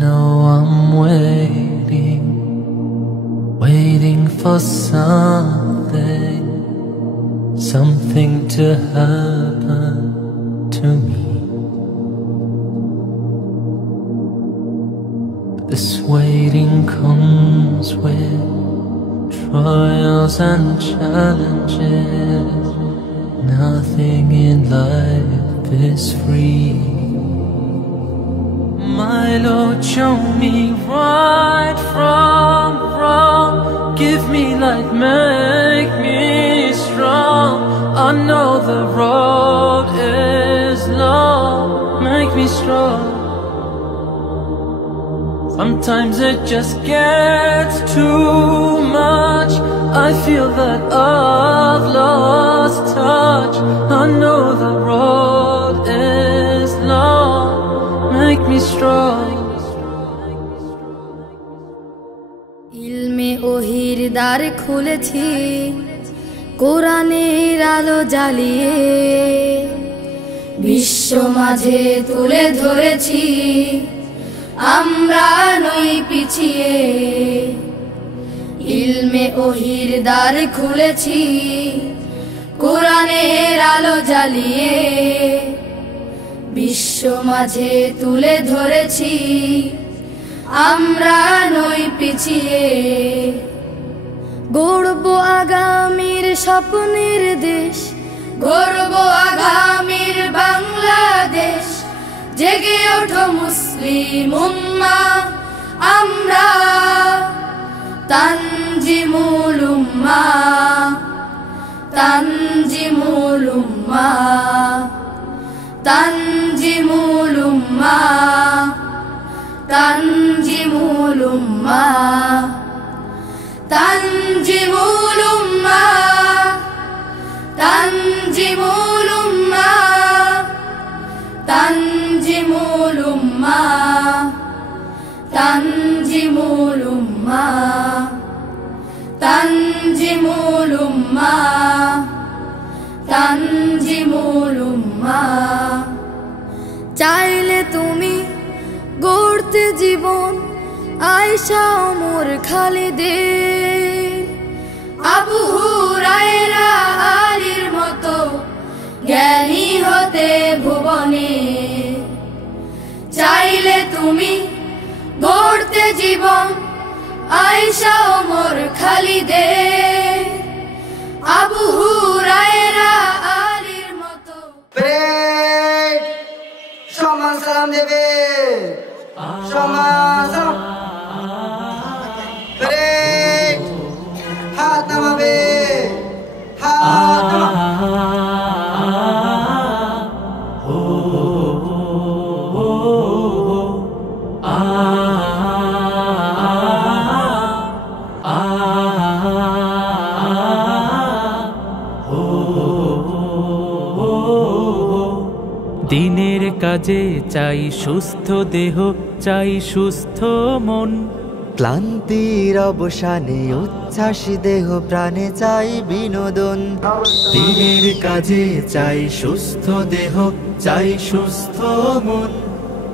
know I'm waiting for something to happen to me. But this waiting comes with trials and challenges. Nothing in life is free. My Lord, show me right from wrong. Give me light, make me strong. I know the road is long. Make me strong. Sometimes it just gets too much. I feel that I've lost touch. I know the road is long. Make me strong. ইলমে ওহির দ্বার খুলেছি, কোরআনের আলো জ্বালিয়ে বিশ্ব মাঝে তুলে ধরেছি, আমরা নই পিছিয়ে। ইলমে ওহির দ্বার খুলেছি, কোরআনের আলো জ্বালিয়ে বিশ্ব মাঝে তুলে ধরেছি, আমরা নই পিছিয়ে। গড়ব আগামীর স্বপ্নের দেশ, গড়ব আগামীর বাংলাদেশ। জেগে ওঠো মুসলিম উম্মাহ, আমরা তানজিমুল উম্মাহ, তানজিমুল উম্মাহ, তানজিমুল উম্মাহ, তানজিমুল উম্মাহ, তানজিমুল উম্মাহ, তানজিমুল উম্মাহ, তানজিমুল উম্মাহ, তানজিমুল উম্মাহ, তানজিমুল উম্মাহ, তানজিমুল উম্মাহ। চাইলে তুমি গড়তে জীবন আয়েশা ওমর খালিদের, আবু হুরায়রা আলীর মতো জ্ঞানী হতে ভুবনে। চাইলে তুমি গড়তে জীবন আয়েশা ওমর খালিদের, আবু হুরায়রা আলীর মতো। সমান সালাম দেবে, সমান সালাম। হাত নামাবে, হাত দিনের কাজে চাই সুস্থ দেহ, চাই সুস্থ মন। ক্লান্তির অবসানে উচ্ছ্বাসী দেহ প্রাণে চাই বিনোদন। দিনের কাজে চাই সুস্থ দেহ, চাই সুস্থ মন।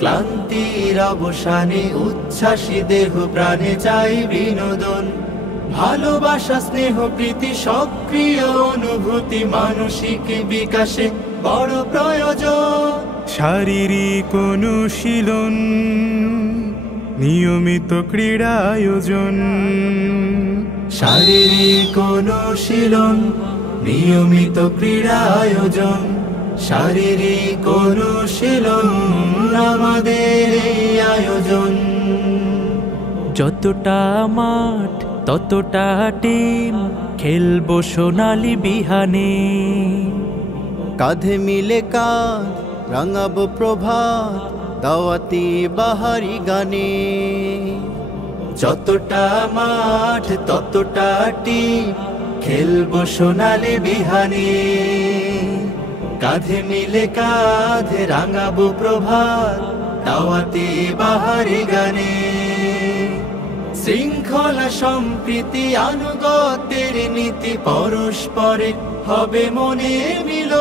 ক্লান্তির অবসানে উচ্ছ্বাসী দেহ প্রাণে চাই বিনোদন। ভালোবাসা, স্নেহ, প্রীতি, সক্রিয় অনুভূতি মানসিক বিকাশে বড় প্রয়োজন। শারীরিক অনুশীলন, নিয়মিত ক্রীড়া আয়োজন। শারীরিক অনুশীলন, নিয়মিত ক্রীড়া আয়োজন। শারীরিক অনুশীলন আমাদের এই আয়োজন। যতটা মাঠ ততটা টিম, খেলবো সোনালী বিহানে। কাঁধে মিলে কাঁধ রাঙাবো প্রভাত, দাওয়াতি বাহারি গানে। যতটা মাঠ ততটা টিম, খেলবো সোনালী বিহানে। কাঁধে মিলে কাঁধ রাঙাবো প্রভাত, দাওয়াতি বাহারি গানে। শৃঙ্খলা, সম্প্রীতি, আনুগত্যের নীতি, পরস্পরে হবে মনে মিল।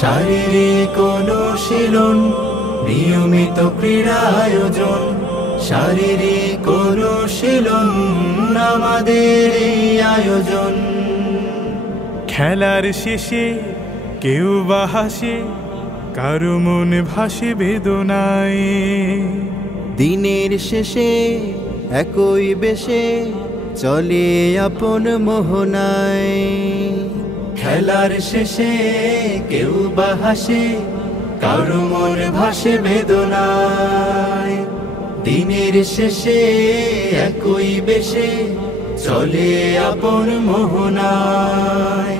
শারীরিক অনুশীলন, নিয়মিত ক্রীড়া আয়োজন, শারীরিক অনুশীলন আমাদের এই আয়োজন। খেলার শেষে কেউ বা হাসে, কারো মন ভাসে বেদনায়। দিনের শেষে একই বেশে চলে আপন মোহনায়। খেলার শেষে কেউ বা হাসে, কারো মন ভাসে বেদনায়। দিনের শেষে একই বেশে চলে আপন মোহনায়।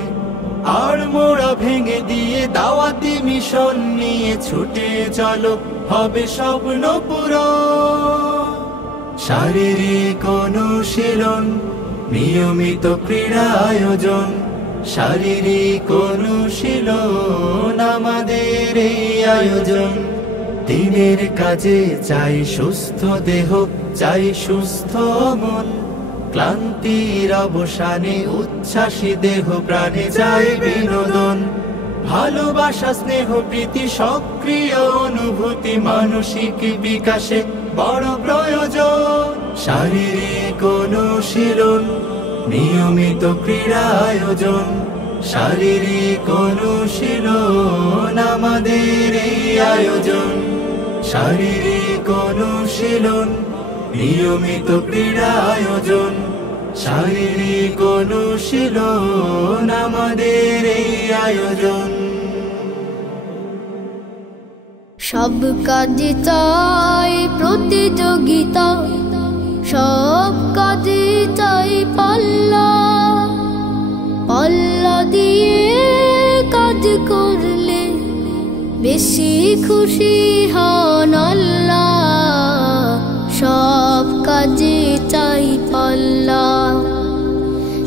আর মোড়া ভেঙে দিয়ে দাওয়াতি মিশন নিয়ে ছুটে চলো, হবে স্বপ্ন পূরণ। শারীরিক অনুশীলন, নিয়মিত ক্রীড়া আয়োজন, শারীরিক অনুশীলন আমাদের এই আয়োজন। দিনের কাজে চাই সুস্থ দেহ, চাই সুস্থ মন, ক্লান্তির অবসানে উচ্ছ্বাসী দেহ প্রাণে চাই বিনোদন। ভালোবাসা স্নেহ প্রীতি সক্রিয় অনুভূতি মানসিক বিকাশে বড় প্রয়োজন। শারীরিক অনুশীলন, নিয়মিত ক্রীড়া আয়োজন, শারীরিক অনুশীলন আমাদের এই আয়োজন। শারীরিক অনুশীলন, নিয়মিত ক্রীড়া আয়োজন, শারীরিক অনুশীলন আমাদের এই আয়োজন। সব কাজে চাই প্রতিযোগিতা, সব কাজে চাই পাল্লা। পাল্লা দিয়ে কাজ করলে বেশি খুশি হন আল্লাহ। সব কাজে চাই পাল্লা,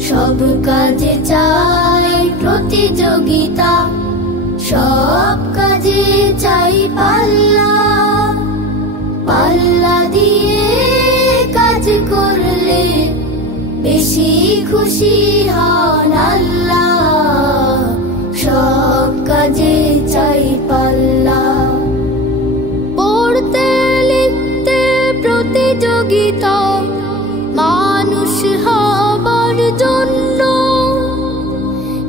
সব কাজে চাই প্রতিযোগিতা, সব কাজে চাই পাল্লা। পাল্লা দিয়ে কাজ করলে বেশি খুশি হন আল্লাহ। সব কাজে চাই পাল্লা। পড়তে লিখতে প্রতিযোগিতা, মানুষ হবার জন্য।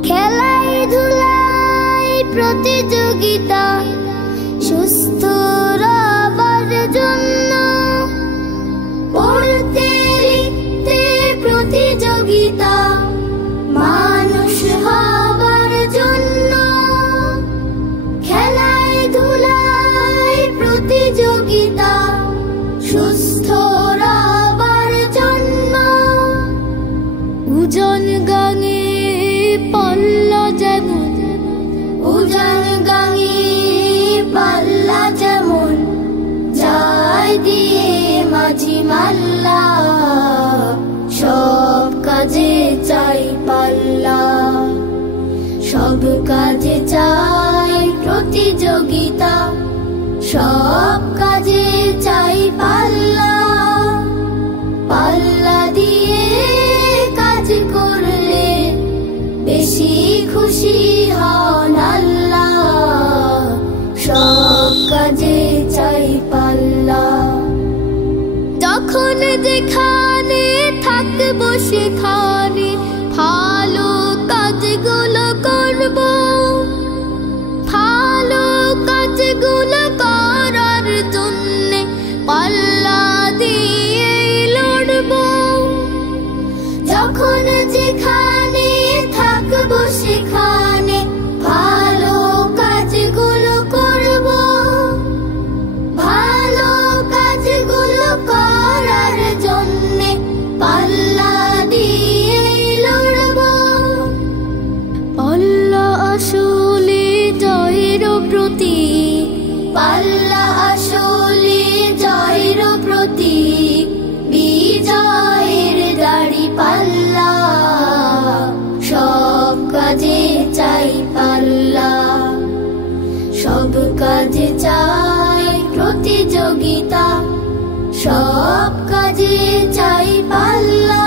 খেলায় ধুলায় প্রতিযোগিতা, সুস্থ রাবার জন্য। পড়তে লিখতে প্রতিযোগিতা, মানুষ হবার জন্য। খেলায় ধুলায় প্রতিযোগিতা, সুস্থ রাবার জন্য। উজান গাঙে পাল্লা যেমন, উজান গাঙে পাল্লা যেমন, যায় দিয়ে মাঝি মাল্লা। সব কাজে চাই পাল্লা, সব কাজে চাই প্রতিযোগিতা, সব কাজে চাই পাল্লা। পাল্লা দিয়ে কাজ করলে বেশি খুশি হন আল্লাহ। সব কাজে চাই পাল্লা। যখন যেখানে থাকবো সেখানে ভালো কাজগুলো করব। ভালো কাজগুলো করার জন্যে পাল্লা দিয়ে লড়ব। যখন যেখানে থাকবো সেখানে ভালো কাজগুলো করব। ভালো কাজগুলো করার জন্যে পাল্লা দিয়ে লড়ব। পাল্লা আসলে জয়ের প্রতীক, পাল্লা আসলে জয়ের প্রতীক। বিজয়ের দাড়ি পাল্লা, সব কাজে চাই পাল্লা, সব কাজে চাই প্রতিযোগিতা, সব কাজে চাই পাল্লা।